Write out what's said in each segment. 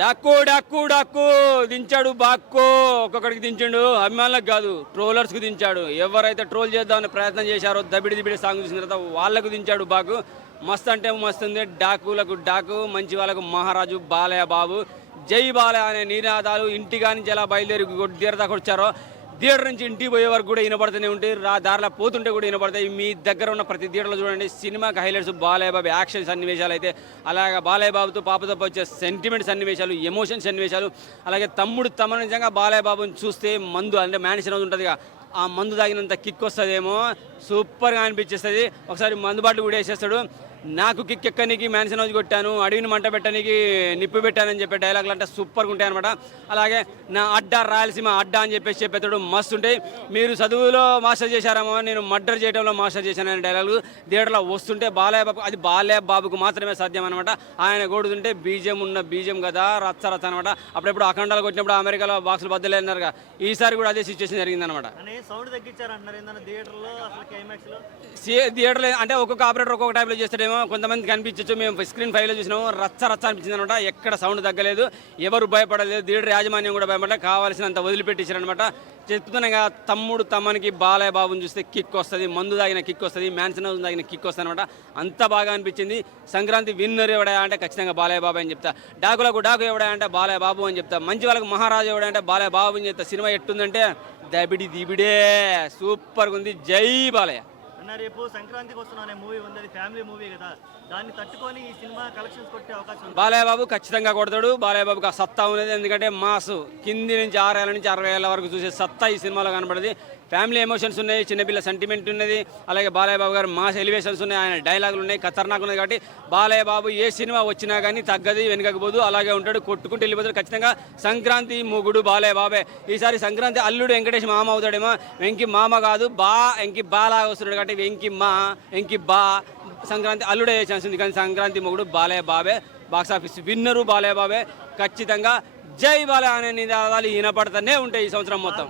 Duck duck duck దించాడు బాక్కు. ఒక్కొక్కడికి దించాడు, అభిమానులకు కాదు ట్రోలర్స్కి దించాడు. ఎవరైతే ట్రోల్ చేద్దామని ప్రయత్నం చేశారో దబిడి దిబిడి సాంగ్ చూసిన తర్వాత వాళ్ళకు దించాడు బాకు. మస్తు అంటే మస్తు ఉంది. డాకులకు డాకు, మంచి వాళ్ళకు మహారాజు బాలయ్య బాబు. జై బాలయ్య అనే నినాదాలు ఇంటిగా నుంచి ఎలా బయలుదేరి థియేటర్ దాకా వచ్చారో థియేటర్ నుంచి ఇంటికి పోయే వరకు కూడా వినపడుతూనే ఉంటాయి. దారిలో పోతుంటే కూడా వినపడతాయి. మీ దగ్గర ఉన్న ప్రతి థియేటర్లో చూడండి. సినిమాకి హైలైట్స్ బాలయ్య బాబు యాక్షన్ సన్నివేశాలు అయితే, అలాగే బాలయ్య బాబుతో పాపతో వచ్చే సెంటిమెంట్ సన్నివేశాలు, ఎమోషన్ సన్నివేశాలు, అలాగే తమ్ముడు తమ నిజంగా బాలయ్య బాబుని చూస్తే మందు అంటే మ్యాన్షన్ ఉంటుంది, ఆ మందు తాగినంత కిక్ వస్తుందేమో, సూపర్గా అనిపించేస్తుంది. ఒకసారి మందు బాటలు కూడా వేసేస్తాడు. నాకు కిక్ ఎక్కనికి మ్యాన్షన్ హౌస్ కొట్టాను, అడవిని మంట పెట్టడానికి నిప్పు పెట్టానని చెప్పే డైలాగులు అంటే సూపర్గా ఉంటాయి అనమాట. అలాగే నా అడ్డా రాయలసీమ అడ్డా అని చెప్పేసి చెప్పేతాడు, మస్తు ఉంటాయి. మీరు చదువులో మాస్టర్ చేశారేమో, నేను మర్డర్ చేయడంలో మాస్టర్ చేశానని డైలాగులు థియేటర్లో వస్తుంటే బాలయ్య బాబు, అది బాలయ్య బాబుకు మాత్రమే సాధ్యం అనమాట. ఆయన కొడుతుంటే బీజం ఉన్న బీజం కదా, రచ్చ రచ్చ అనమాట. అప్పుడెప్పుడు అఖండాలు కొట్టినప్పుడు అమెరికాలో బాక్సులు బద్దలేన్నారుగా, ఈసారి కూడా అదే సిచ్యువేషన్ జరిగిందనమాట. థియేటర్లో అంటే ఒక్కొక్క ఆపరేటర్ ఒక్కొక్క టైప్లో చేస్తాడేమో, కొంతమంది కనిపించచ్చు. మేము స్క్రీన్ 5లో చూసినాము, రచ్చ రచ్చ అనిపించింది అనమాట. ఎక్కడ సౌండ్ తగ్గలేదు, ఎవరు భయపడలేదు, థియేటర్ యాజమాన్యం కూడా భయపడలేదు, కావాల్సినంత వదిలిపెట్టించారనమాట. చెప్తున్నాగా తమ్ముడు తమ్మనికి బాలయ్య బాబుని చూస్తే కిక్ వస్తుంది, మందు తాగిన కిక్ వస్తుంది, మ్యాన్షన్ హౌస్ తాగిన కిక్ వస్తుంది అనమాట. అంత బాగా అనిపించింది. సంక్రాంతి విన్నర్ ఎవడా అంటే ఖచ్చితంగా బాలయ్య బాబు అని చెప్తా. డాకులకు డాకు ఎవడా అంటే బాలయ్య బాబు అని చెప్తా. మంచి వాళ్ళకు మహారాజు ఎవడా అంటే బాలయ్య బాబు అని చెప్తా. సినిమా ఎట్టుందంటే దబిడి దిబిడే సూపర్గా ఉంది. జై బాలయ్య. రేపు సంక్రాంతికి వస్తున్న మూవీ ఉంది, అది ఫ్యామిలీ మూవీ కదా, దాన్ని తట్టుకొని ఈ సినిమా కలెక్షన్స్ కొట్టే అవకాశం. బాలయ్య బాబు ఖచ్చితంగా కొడతాడు. బాలయ్య బాబుకి ఆ సత్తా ఉన్నది. ఎందుకంటే మాసు కింది నుంచి 6 ఏళ్ళ నుంచి 60 ఏళ్ళ వరకు చూసే సత్తా ఈ సినిమాలో కనబడింది. ఫ్యామిలీ ఎమోషన్స్ ఉన్నాయి, చిన్నపిల్ల సెంటిమెంట్ ఉన్నది, అలాగే బాలయ్య బాబు గారు మాస్ ఎలివేషన్స్ ఉన్నాయి, ఆయన డైలాగులు ఉన్నాయి, ఖతర్నాక్ ఉన్నది. కాబట్టి బాలయ్య బాబు ఏ సినిమా వచ్చినా కానీ తగ్గది, వెనుకపోదు, అలాగే ఉంటాడు, కొట్టుకుంటూ వెళ్ళిపోతాడు. ఖచ్చితంగా సంక్రాంతి మొగుడు బాలయ్య బాబే. ఈసారి సంక్రాంతి అల్లుడు వెంకటేష్ మామ అవుతాడేమో. వెంకి మామ కాదు, వెంకి బాలాగా వస్తున్నాడు. కాబట్టి వెంకి బా సంక్రాంతి అల్లుడే ఛాన్స్ ఉంది. కానీ సంక్రాంతి మొగుడు బాలయ్య బాబే. బాక్సాఫీస్ విన్నరు బాలయ్య బాబే. ఖచ్చితంగా జై బాలయ్య అనే నినాదాలు వినపడుతూనే ఉంటాయి ఈ సంవత్సరం మొత్తం.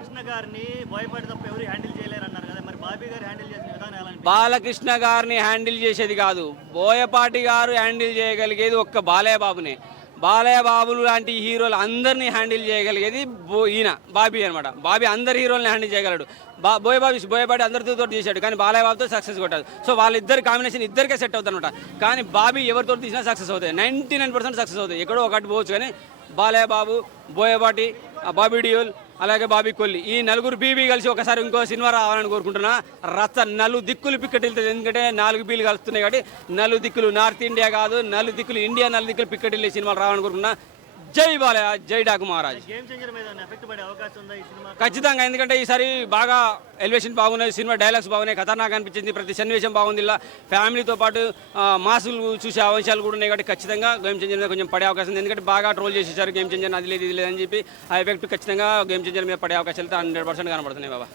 బాలకృష్ణ గారిని హ్యాండిల్ చేసేది కాదు, బోయపాటి గారు హ్యాండిల్ చేయగలిగేది ఒక్క బాలయ్య బాబునే. బాలయ్య బాబులు లాంటి హీరోలు అందరినీ హ్యాండిల్ చేయగలిగేది ఈయన బాబీ అనమాట. బాబీ అందరి హీరోల్ని హ్యాండిల్ చేయగలడు. బోయపాటి అందరితో చేశాడు, కానీ బాలయ్య బాబుతో సక్సెస్ కొట్టాడు. సో వాళ్ళిద్దరు కాంబినేషన్ ఇద్దరికే సెట్ అవుతుంది అనమాట. కానీ బాబీ ఎవరితో తీసినా సక్సెస్ అవుతాయి, 99% సక్సెస్ అవుతాయి. ఎక్కడో ఒకటి పోవచ్చు, కానీ బాలయ్య బాబు, బోయపాటి, బాబీ డియోల్, అలాగే బాబీ కొల్లి, ఈ నలుగురు బీబీ కలిసి ఒకసారి ఇంకో సినిమా రావాలని కోరుకుంటున్నా. రచ్చ నలు దిక్కులు పిక్కటి వెళ్తుంది. ఎందుకంటే 4 బీలు కలుస్తున్నాయి కాబట్టి నలు దిక్కులు నార్త్ ఇండియా కాదు, నలు దిక్కులు ఇండియా, నలు దిక్కులు పిక్కటి వెళ్ళే సినిమాలు రావాలని కోరుకుంటున్నా. జై బాలయ్య, జై డాకు మహారాజ్. ఖచ్చితంగా, ఎందుకంటే ఈసారి బాగా ఎలివేషన్ బాగున్నది, సినిమా డైలాగ్స్ బాగున్నాయి, ఖతర్నాక్ అనిపించింది, ప్రతి సన్నివేశం బాగుంది. ఇలా ఫ్యామిలీతో పాటు మాసులు చూసే అవకాశాలు కూడా ఉన్నాయి. కాబట్టి ఖచ్చితంగా గేమ్ చేంజర్ మీద కొంచెం పడే అవకాశం ఉంది. ఎందుకంటే బాగా ట్రోల్ చేసేసారు గేమ్ చేంజర్, అది లేదు ఇది లేదని చెప్పి ఆ ఎఫెక్ట్ ఖచ్చితంగా గేమ్ చేంజర్ మీద పడే అవకాశాలు 100% కనబడుతున్నాయి బాబా.